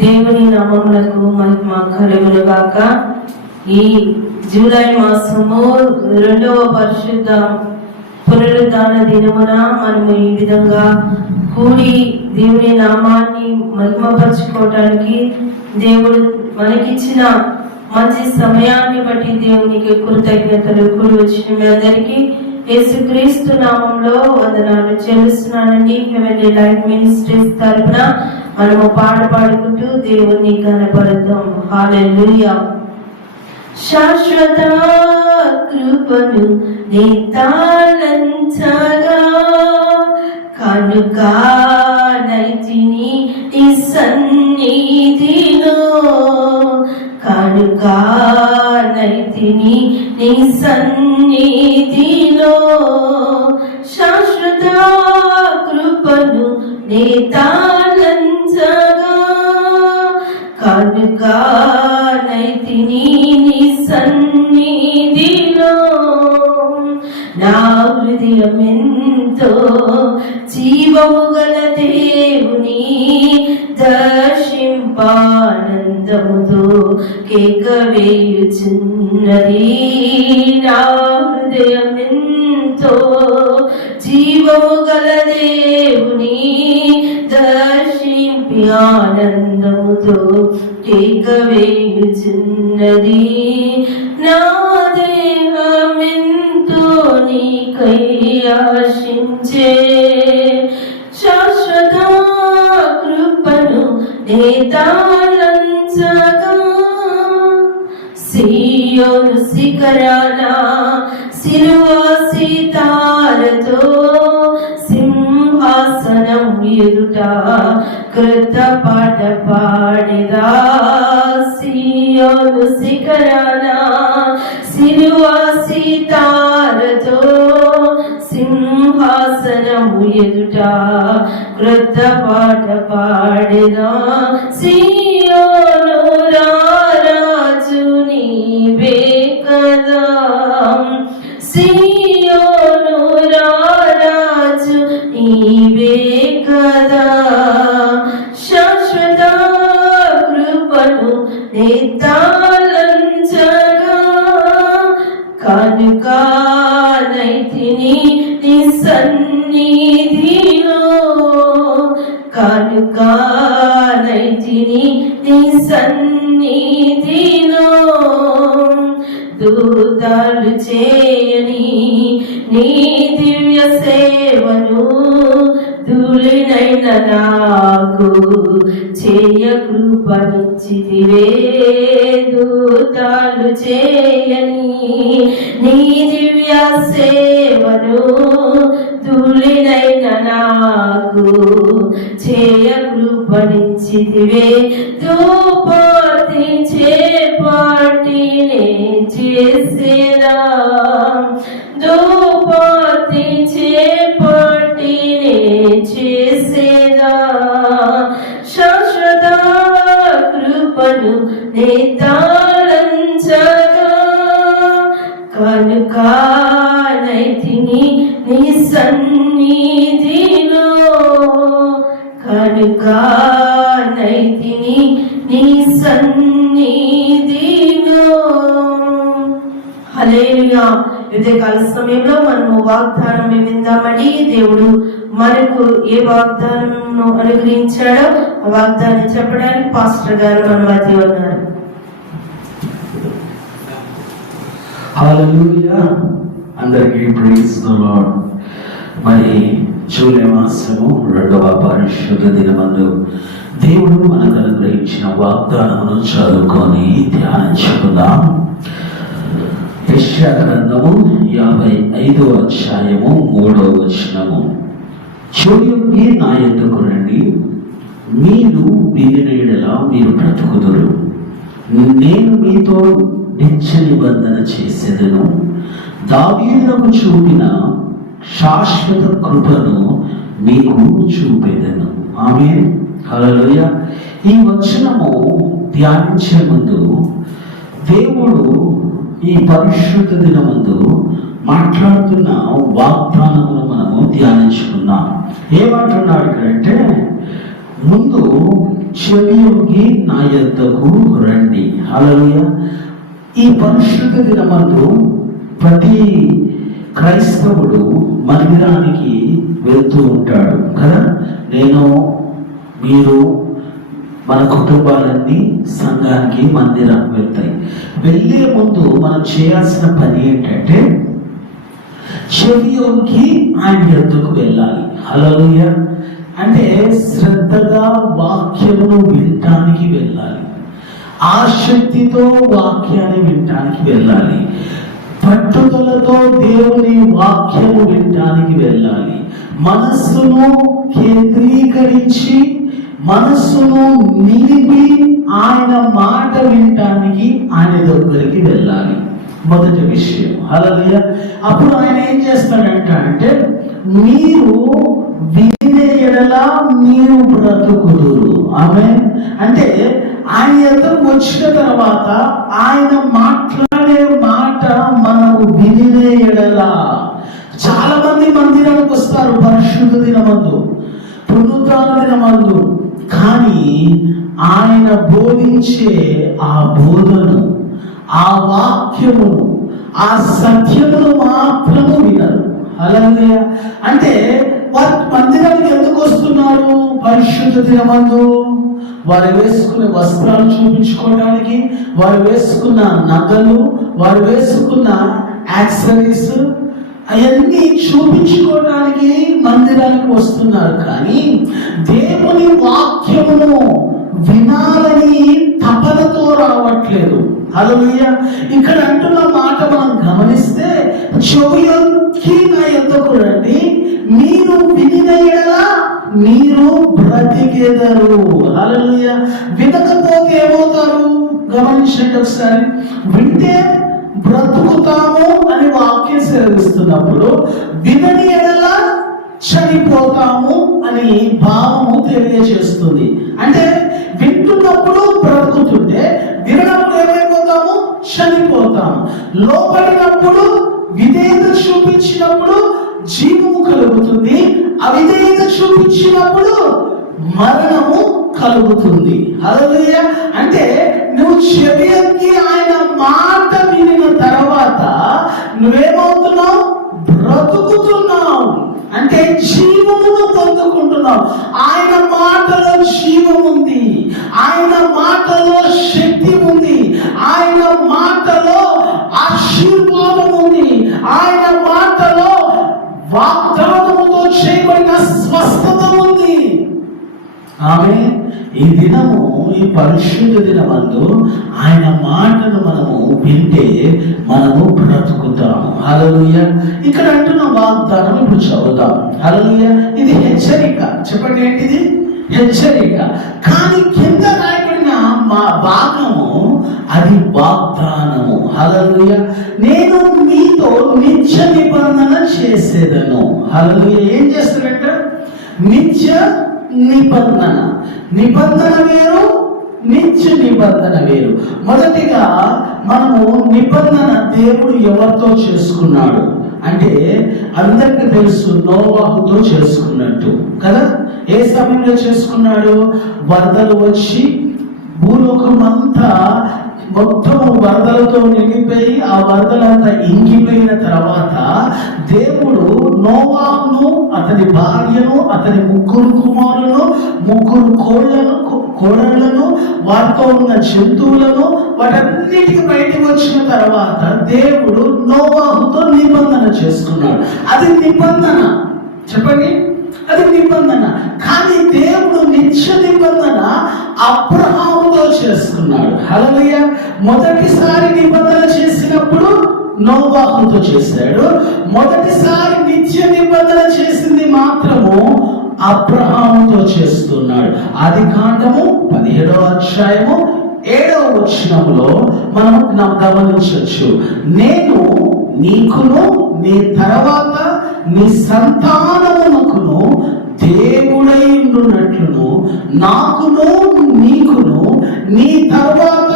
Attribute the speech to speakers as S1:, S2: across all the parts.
S1: దేవుని నామములకు మహిమ కలుగును గాక. ఈ జూలై మాసము రెండవ పరిశుద్ధ పునరుద్ధాన దినమున మనము ఈ విధంగా కూడి దేవుని నామాన్ని మహిమపరచుకోవడానికి దేవుడు మనకిచ్చిన మంచి సమయాన్ని బట్టి దేవునికి కృతజ్ఞతలు కూడి వచ్చిన మీ అందరికీ యేసుక్రీస్తు నామంలో వందనాలు చెల్లిస్తున్నానండి. హెవెన్లీ లైఫ్ మినిస్ట్రీస్ తరపున మనము పాట పాడుకుంటూ దేవుని కనపడతాం హాలెలూయా శాశ్వత కృపను నితాలంచగా కనుక నైతిని నీ సన్నిధిలో కనుక సన్నిధిని నీ సన్నిధిలో శాశ్వత కృపను నేతాలంచగా కనుక నైతిని నీ సన్నిధిలో నా హృదయం ఎంతో జీవము గల దేవుని దర్శింపానందముతో కేక వేయుచున్నది నా హృదయం ఎంతో జీవము గల దేవుని దర్శింపి ఆనందముతో కేక వేయుచున్నది సియోను శిఖరాన సీతాలతో సింహాసనం ఎదుట కృత పాట పాడిదా సియోను శిఖరాన సీతాలతో సింహాసనము ఎదుట కృత పాట పాడిదా సీ నీ దివ్య సేవను ధూళినైన నాకు చేయ కృపనిచ్చితివే. దూతాలు చేయని నీ దివ్య సేవను ధూళినైన నాకు చేయ కృపనిచ్చితివే. దూపాతి చేపాటినే చేసేదా? దూ నేతాళంచగా కనుక నీ సన్నిధిలో కనుక నీ సన్నిధిలో. హల్లెలూయా. యుద్ధకాల సమయంలో మనము వాగ్దానం విందామని దేవుడు మనకు ఏ వాగ్దానం అనుగ్రహించాడో ఆ వాగ్దానం చెప్పడానికి పాస్టర్ గారు మన మధ్య ఉన్నారు.
S2: హల్లెలూయా అందరికీ ప్రైజ్ లార్డ్ మరి జూలై మాసము రెండవ పరిశుద్ధ దినమందు దేవుడు మనకు అనుగ్రహించిన వాగ్దానమును చదువుకొని ధ్యానించుకుందాం. యశ్యా గ్రంథము యాభై ఐదో అధ్యాయము మూడో వచనము. చూడకి నా ఎందుకు రండి? మీరు వినిన యెడల మీరు బ్రతుకుదురు. నేను మీతో నిత్య నిబంధన చేసేదను. దావీదులకు చూపిన శాశ్వత కృపను మీకు చూపేదను. ఆమె హలోయ ఈ వచనము ధ్యానించే ముందు దేవుడు ఈ పరిశుద్ధ దినమందు మాట్లాడుతున్న వాగ్దానమును మనము ధ్యానించుకున్నాం ఏమంటున్నాడు అంటే ముందు చెవియోగి నా యొద్దకు రండి. హల్లెలూయా. ఈ పరిశుద్ధ దినమందు ప్రతి క్రైస్తవుడు మందిరానికి వెళ్తూ ఉంటాడు కదా? నేను మీరు మన కుటుంబాలన్నీ సంఘానికి మందిరానికి వెళ్తాయి. వెళ్ళే ముందు మనం చేయాల్సిన పని ఏంటంటే చెవియోకి ఆయన ఎద్దుకు వెళ్ళాలి. హలోయ అంటే శ్రద్ధగా వాక్యమును వినటానికి వెళ్ళాలి. ఆసక్తితో వాక్యాన్ని వినటానికి వెళ్ళాలి. పట్టుదలతో దేవుని వాక్యము వినటానికి వెళ్ళాలి. మనస్సును కేంద్రీకరించి మనస్సును నిలిపి ఆయన మాట వినటానికి ఆయన దగ్గరికి వెళ్ళాలి. మొదటి విషయం. హల్లెలూయా అప్పుడు ఆయన ఏం చేస్తాడంట అంటే మీరు వినే ఎడల మీరు బ్రతుకుదురు. ఆమె అంటే ఆయన ఎద్దకు వచ్చిన తర్వాత ఆయన మాట్లాడే మాట మనకు వినే ఎడలా. చాలా మంది మందిరానికి వస్తారు పరిశుద్ధ దినమందు పునరుద్ధాన దినమందు. కానీ ఆయన బోధించే ఆ బోధను ఆ వాక్యమును ఆ సత్యమును మాత్రము వినరు. అలాగే అంటే వారు మందిరానికి ఎందుకు వస్తున్నారు? పరిశుద్ధ దినమందు. వారు వేసుకునే వస్త్రాలు చూపించుకోవడానికి వారు వేసుకున్న నగలు వారు వేసుకున్న యాక్సరీస్ అవన్నీ చూపించుకోవడానికి మందిరానికి వస్తున్నారు. కానీ దేవుని వాక్యమును వినాలని తపనతో రావట్లేదు. హలోయ ఇక్కడ అంటున్న మాట మనం గమనిస్తే చెవియొక్కి నా యొద్దకు రండి? మీరు వినిన ఎడల మీరు బ్రతికేదరు. హలోయ వినకపోతే ఏమవుతారు? గమనించండి ఒకసారి. వింటే బ్రతుకుతాము అని వాక్యం సెలవిస్తున్నప్పుడు వినని ఎడల చనిపోతాము అని భావము తెలియజేస్తుంది. అంటే లోపడినప్పుడు విధేయత చూపించినప్పుడు జీవము కలుగుతుంది అవిధేయత చూపించినప్పుడు మరణము కలుగుతుంది. అదే అంటే నువ్వు చెవియకి ఆయన మాట వినిన తర్వాత నువ్వేమవుతున్నావు? బ్రతుకుతున్నావు. అంటే జీవమును పొందుకుంటున్నాం. ఆయన మాటలో జీవం ఉంది ఆయన మాటలో శక్తి ఉంది ఆయన మాటలో ఆశీర్వాదం ఉంది ఆయన మాటలో వాగ్దానముతో చేయబడిన స్వస్థత ఉంది ఆమె ఈ దినము ఈ పరిశుద్ధ దినమందు ఆయన మాటను మనము వింటే మనము బ్రతుకుతాము. హలలుయ ఇక్కడ అంటున్న వాగ్దానం ఇప్పుడు చదువుదాం. హలలుయ ఇది హెచ్చరిక. చెప్పండి ఏంటిది? హెచ్చరిక. కానీ కింద రాయబడిన మా భాగము అది వాగ్దానము. హలలుయ నేను మీతో నిత్య నిబంధన చేసేదను. హలలుయ ఏం చేస్తాడంట నిత్య నిబంధన. నిబంధన వేరు నిత్య నిబంధన వేరు. మొదటిగా మనము నిబంధన దేవుడు ఎవరితో చేసుకున్నాడు? అంటే అందరికి తెలుసు నోవాహుతో చేసుకున్నట్టు. కదా? ఏ సమయంలో చేసుకున్నాడు? వరదలు వచ్చి భూలోకం అంతా మొత్తం వరదలతో నిండిపోయి ఆ వరదలంతా ఇంగిపోయిన తర్వాత దేవుడు నోవాను అతని భార్యను అతని ముగ్గురు కుమారులను ముగ్గురు కోళ్ళను కోడళ్ళను వారితో ఉన్న జంతువులను వాటన్నిటికి బయటకు వచ్చిన తర్వాత దేవుడు నోవాహుతో నిబంధన చేసుకున్నాడు. అది నిబంధన. చెప్పండి. అది నిబంధన కానీ దేవుడు నిత్య నిబంధన అబ్రహాముతో చేసుకున్నాడు. హల్లెలూయా. మొదటిసారి నిబంధన చేసినప్పుడు నోవాహుతో చేశాడు. మొదటిసారి నిత్య నిబంధన చేసింది మాత్రము అబ్రహాముతో చేస్తున్నాడు. అది కాండము పదిహేడవ అధ్యాయము ఏడవ వచ్చినంలో మనం గమనించవచ్చు. నేను నీకును నీ తర్వాత నీ సంతానమునకును నాకును నీకును నీ తర్వాత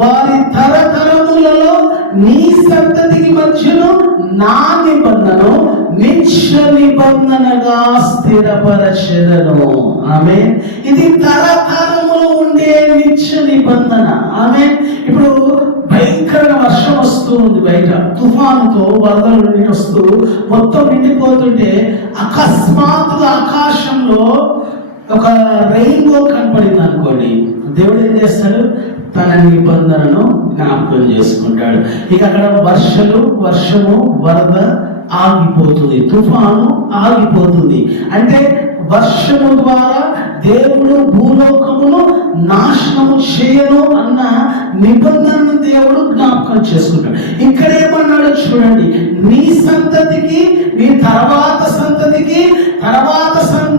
S2: వారి తరతరములలో నీ సంతతికి మధ్యను నా నిబంధను నిత్య నిబంధనగా స్థిరపరచెదను. ఆమె ఇది తరతరముల ఉండే నిత్య నిబంధన. ఆమె ఇప్పుడు భయంకర వర్షం వస్తూ ఉంది బయట. తుఫానుతో వరదలు నీళ్ళు వస్తూ మొత్తం నిండిపోతుంటే అకస్మాత్తుగా ఆకాశంలో ఒక రెయిన్బో కనపడింది అనుకోండి దేవుడు ఏం చేస్తాడు తన నిబంధనను జ్ఞాపకం చేసుకుంటాడు ఇక అక్కడ వర్షలు వర్షము వరద ఆగిపోతుంది తుఫాను ఆగిపోతుంది అంటే వర్షము ద్వారా దేవుడు భూలోకమును నాశనము చేయను అన్న నిబంధనను దేవుడు జ్ఞాపకం చేసుకుంటాడు ఇక్కడ ఏమన్నాడు చూడండి నీ సంతతికి నీ తర్వాత సంతతికి తర్వాత సంత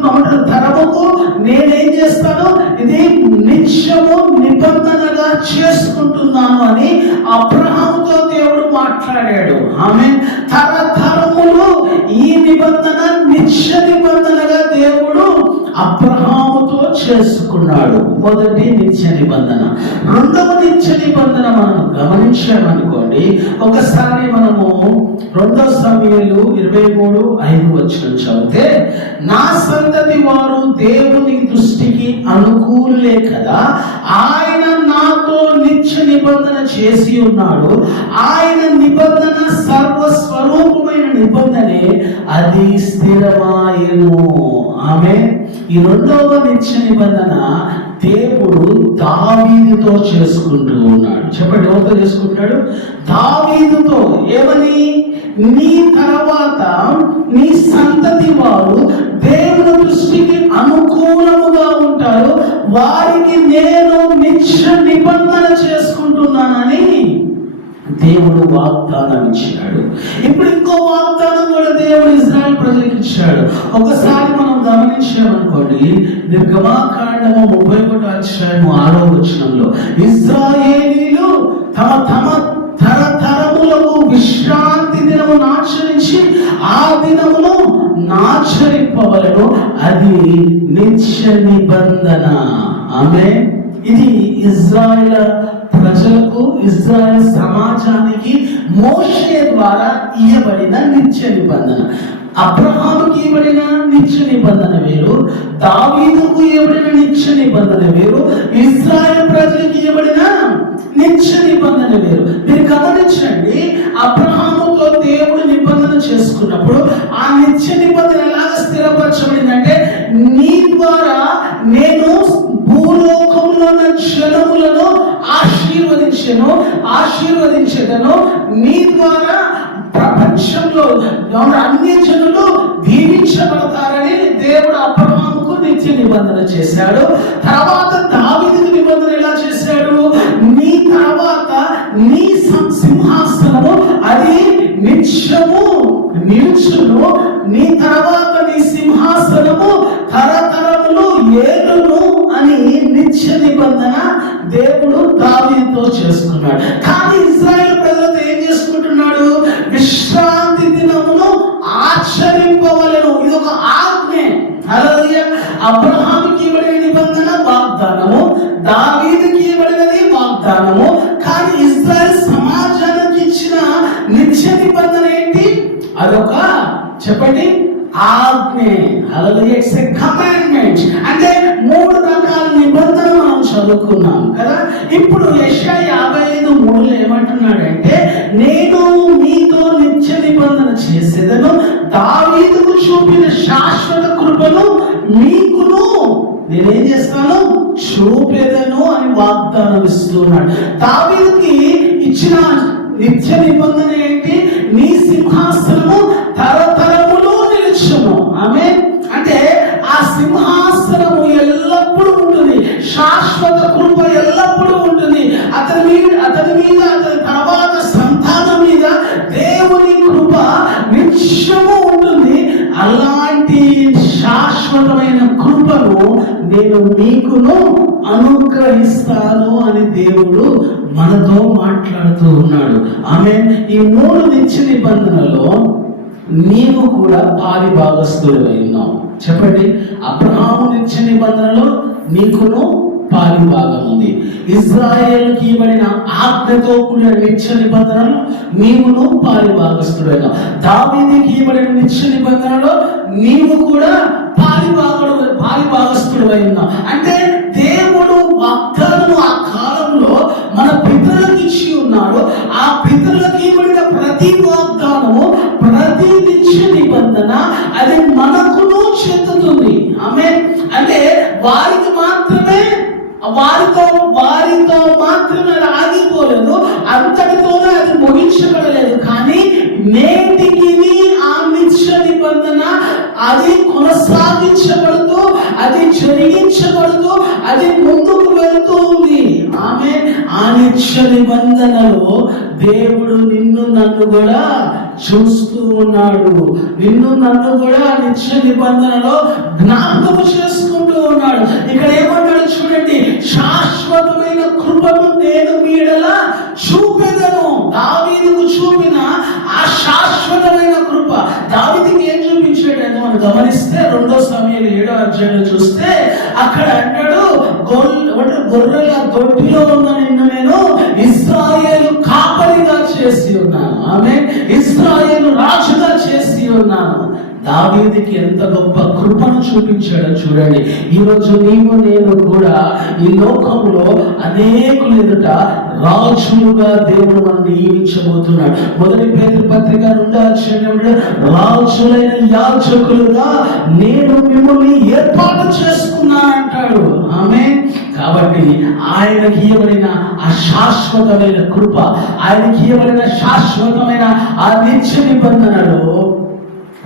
S2: తరముకు నేనేం చేస్తాను? ఇది నిత్యము నిబంధనగా చేసుకుంటున్నాను అని అబ్రహాముతో దేవుడు మాట్లాడాడు. ఆమె తరతరములు ఈ నిబంధన నిత్య నిబంధనగా దేవుడు అబ్రహాముతో చేసుకున్నాడు. మొదటి నిత్య నిబంధన. రెండవ నిత్య నిబంధన మనం గమనించామనుకోండి ఒకసారి మనము రెండో సమయంలో ఇరవై మూడు ఐదు వచ్చిన చదివితే నా సంతతి వారు దేవుని దృష్టికి అనుకూలే కదా ఆయన నాతో నిత్య నిబంధన చేసి ఉన్నాడు ఆయన నిబంధన సర్వస్వరూపమైన నిబంధనే అది స్థిరమాయను. ఆమె ఈ రెండవ నిత్య నిబంధన దేవుడు దావీదుతో చేసుకుంటూ ఉన్నాడు. చెప్పండి ఎవరితో చేసుకుంటాడు దావీదుతో. ఏమని? నీ తర్వాత నీ సంతతి వారు దేవుని దృష్టికి అనుకూలముగా ఉంటారు. వారికి నేను నిత్య నిబంధన చేసుకుంటున్నానని దేవుడు వాగ్దానం ఇచ్చాడు ఇప్పుడు ఇంకో వాగ్దానం కూడా దేవుడు ఇజ్రాయల్ ప్రజలకు ఇచ్చాడు ఒకసారి మనం గమనించామనుకోండి నిర్గమాకాండము ముప్పై ఒకటి అధ్యాయము ఆరో వచనంలో ఇజ్రాయేలీలు తమ తమ తరతరములకు విశ్రాంతి దినము ఆచరించి ఆ దినమును నాచరింపవలను. అది నిత్య నిబంధన. ఆమె ఇది ఇజ్రాయల్ ప్రజలకు ఇజ్రాయెల్ సమాజానికి మోషే ద్వారా ఇవ్వబడిన నిత్య నిబంధన. అబ్రహాముకి ఇవ్వబడిన నిత్య నిబంధన వేరు దావీదుకు ఇవ్వబడిన నిత్య నిబంధన వేరు ఇజ్రాయెల్ ప్రజలకు ఇవ్వబడిన నిత్య నిబంధన వేరు. మీరు గమనించండి అబ్రహాముతో దేవుడు నిబంధన చేసుకున్నప్పుడు ఆ నిత్య నిబంధన ఎలాగ స్థిరపరచబడిందంటే నీ ఆశీర్వదించను ఆశీర్వదించదను. నీ ద్వారా ప్రపంచంలో అన్ని జనులు దీవించబడతారని దేవుడు అబ్రహాముకు నిత్య నిబంధన చేశాడు. తర్వాత దావిదికి నిబంధన ఎలా చేశాడు? నీ తర్వాత నీ సింహాసనము అది నిత్యము నిలుచును. నీ తర్వాత నీ సింహాసనము తరతరములు నిత్య నిబంధన దేవుడు దావీతో చేసుకున్నాడు. కానీ ఇజ్రాయెల్ ప్రజలతో ఏం చేసుకుంటున్నాడు? విశ్రాంతి దినమును ఆచరింపవలను. ఇది ఒక ఆజ్ఞ. హల్లెలూయా. అబ్రహాముకి నిబంధన వాగ్దానము దావీదుకి ఇవ్వడినది వాగ్దానము. కానీ ఇజ్రాయెల్ సమాజానికి ఇచ్చిన నిత్య నిబంధన ఏంటి? అదొక చెప్పండి ఆజ్ఞ. హల్లెలూయా. ఇట్స్ ఎ కమాండ్మెంట్ అంటే మూడు రకాల నిబంధన చదువుకున్నాం కదా? ఇప్పుడు యెషయా యాభై ఐదు మూడులో ఏమంటున్నాడంటే నేను మీతో నిత్య నిబంధన చేసేదను దావీదుకు చూపిన శాశ్వత కృపను మీకును నేనేం చేస్తాను? చూపేదను అని వాగ్దానం ఇస్తున్నాడు. దావీదుకి ఇచ్చిన నిత్య నిబంధన ఏంటి? నీ సింహాసనము తరతర మీద అతని మీద అతని తర్వాత సంతానం మీద దేవుని కృప నిత్యము ఉంటుంది. అలాంటి శాశ్వతమైన కృపను నేను మీకును అనుగ్రహిస్తాను అని దేవుడు మనతో మాట్లాడుతూ ఉన్నాడు. ఆమె ఈ మూడు నిత్య నిబంధనలో నీవు కూడా పాలి భాగస్థుడు ఉన్నావు. చెప్పండి. అబ్రహాము నిత్య నిబంధనలో నీకును పాలి భాగం ఉంది. ఇజ్రాయేల్ ఇవ్వడిన ఆజ్ఞతో కూడిన నిత్య నిబంధనలు నీవును పాలి భాగస్తుడైన దావీదికి ఇవ్వడిన నిత్య నిబంధనలో నీవు కూడా పాలి భాగడు పాలి భాగస్తుడు అంటే దేవుడు వాగ్దానము ఆ కాలంలో మన పితరులకు ఇచ్చి ఉన్నాడు. ఆ పితరులకు ఇవ్వడిన ప్రతి వాగ్దానము ప్రతి నిత్య నిబంధన అది మనకును చెందుతుంది ఆమె అంటే వారికి వారితో వారితో మాత్రమే అది ఆగిపోలేదు అంతటితోనే అది ముగించబడలేదు. కానీ నేటికి ఆ నిత్య నిబంధన అది కొనసాగించబడుతూ అది జరిగించబడుతూ అది ముందుకు వెళ్తూ ఉంది. ఆమె ఆ నిత్య నిబంధనలో దేవుడు నిన్ను నన్ను కూడా చూస్తూ ఉన్నాడు. నిన్ను నన్ను కూడా ఆ నిత్య నిబంధనలో జ్ఞాపకం చేసుకుంటూ ఉన్నాడు. ఇక్కడ ఏమంటాడు? కృపను నేను మీడల చూపెదను. దావీదుకు చూపిన ఆ శాశ్వతమైన కృప. దావీదికి ఏం చూపించాడు అని మనం గమనిస్తే రెండో సమయం ఏడో అధ్యాయంలో చూస్తే అక్కడ అంటాడు గొర్రె గొర్రెల దొడ్డిలో ఉన్న నిన్ను నేను ఇస్రాయేల్ కాపరిగా చేసి ఉన్నాను. ఆమె ఇస్రాయేల్ రాజుగా చేసి ఉన్నాను. దావీదికి ఎంత గొప్ప కృపను చూపించాడో చూడండి. ఈరోజు నీవు నేను కూడా ఈ లోకంలో అనేకులు ఎదుట రాజులుగా దేవుడు మనం నియమించబోతున్నాడు. మొదటి పేరు పత్రిక రెండో అధ్యాయంలో రాజులైన యాచకులుగా నేను మిమ్మల్ని ఏర్పాటు చేసుకున్నానంటాడు ఆమె కాబట్టి ఆయనకి ఇవ్వబడిన ఆ శాశ్వతమైన కృప ఆయనకి ఇవ్వబడిన శాశ్వతమైన ఆ నిత్య నిబంధనలో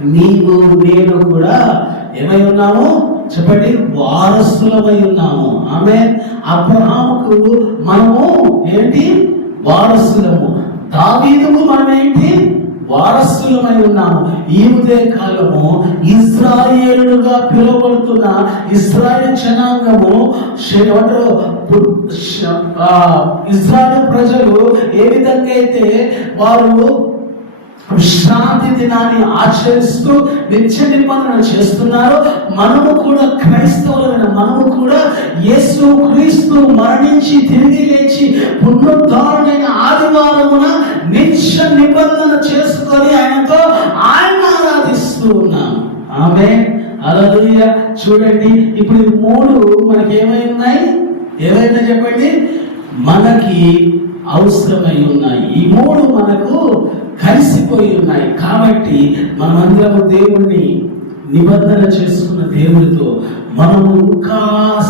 S2: నీవు నేను కూడా ఏమై ఉన్నాము చెప్పండి వారసులమై ఉన్నాము. ఆమె అబ్రహాముకు మనము ఏంటి? వారసులము. దావీదుకు మనం ఏంటి? వారసులమై ఉన్నాము. ఈ ఉదయ కాలము ఇస్రాయేలుగా పిలువబడుతున్న ఇజ్రాయేల్ జనాంగము శ- ఏమంటారు? ప్రజలు ఏ విధంగా అయితే వారు విశ్రాంతి దినాన్ని ఆచరిస్తూ నిత్య నిబంధన చేస్తున్నారు. మనము కూడా క్రైస్తవులైన మనము కూడా యేసు క్రీస్తు మరణించి తిరిగి లేచి పునరుద్ధారుడైన ఆదివారమున నిత్య నిబంధన చేసుకొని ఆయనతో ఆయన ఆరాధిస్తూ ఉన్నాం ఆమె అలలుయ చూడండి ఇప్పుడు మూడు మనకి ఏమై ఉన్నాయి? ఏవైనా చెప్పండి. మనకి అవసరమై ఉన్నాయి. ఈ మూడు మనకు కలిసిపోయి ఉన్నాయి. కాబట్టి మనమందరము దేవుణ్ణి నిబంధన చేసుకున్న దేవుడితో మనము ఇంకా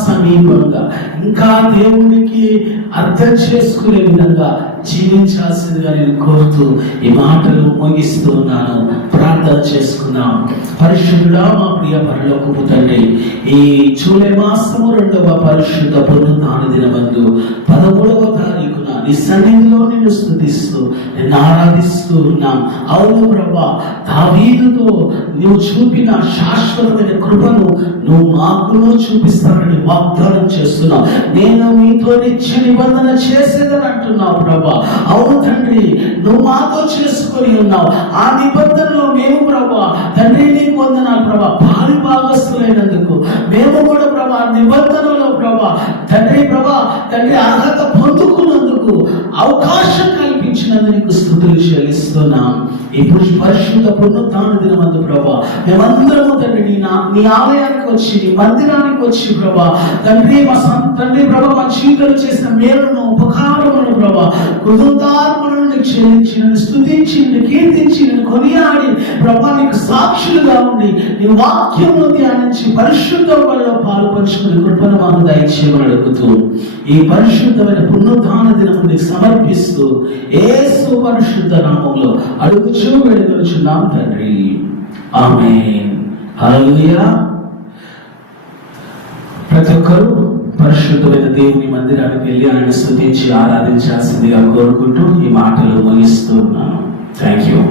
S2: సమీపంగా ఇంకా దేవునికి అర్థం చేసుకునే విధంగా జీవించాల్సిందిగా నేను కోరుతూ ఈ మాటలు ముగిస్తూ ఉన్నాను. ప్రార్థన చేసుకున్నాం పరిశుద్ధుడా మా ప్రియ పరలోకపు తండ్రి ఈ జూలై మాసము రెండవ పరిశుద్ధ పునరుద్ధాన దినమందు పదమూడవ తారీఖు నీ సన్నిధిలో నిన్ను స్థుతిస్తూ నిన్ను ఆరాధిస్తూ ఉన్నాం. అవును ప్రభా దావీదుతో నువ్వు చూపిన శాశ్వతమైన కృపను నువ్వు మాకులో చూపిస్తానని వాగ్దానం చేస్తున్నావు. నేను మీతో నిత్య నిబంధన చేసేదని అంటున్నావు ప్రభా. అవును తండ్రి నువ్వు మాతో చేసుకొని ఉన్నావు. ఆ నిబంధనలో మేము ప్రభా తండ్రి నీకు వందనాలు ప్రభా భారీ భాగస్తులైనందుకు మేము కూడా ప్రభా నిబంధనలో ప్రభా తండ్రి ప్రభా తండ్రి అర్హత పొందుకున్నందుకు అవకాశం కలిగి నడిపించినందుకు స్థుతులు చెల్లిస్తున్నాం. ఈ పరిశుద్ధ పునరుద్ధాన దినమందు ప్రభా మేమందరము తండ్రి నీ నా నీ ఆలయానికి వచ్చి నీ మందిరానికి వచ్చి ప్రభా తండ్రి మా తండ్రి ప్రభా మా జీవితంలో చేసిన మేలును ఉపకారములను ప్రభా కృతజ్ఞతార్పణను నీకు చెల్లించి నన్ను స్థుతించి నన్ను కీర్తించి నన్ను కొనియాడి ప్రభా నీకు సాక్షులుగా ఉండి నీ వాక్యమును ధ్యానించి పరిశుద్ధ వల్ల పాలు పంచుకుని కృపను మాకు దయచేయమని అడుగుతూ ఈ పరిశుద్ధమైన పునరుద్ధాన దినము నీకు సమర్పిస్తూ ఏసు పరిశుద్ధ నామంలో అడుగుచూ వేడుకొచ్చున్నాం తండ్రి. ఆమె హల్లెలూయా. ప్రతి ఒక్కరూ పరిశుద్ధమైన దేవుని మందిరానికి వెళ్ళి ఆయన స్థుతించి ఆరాధించాల్సిందిగా కోరుకుంటూ ఈ మాటలు ముగిస్తూ ఉన్నాను థ్యాంక్ యూ.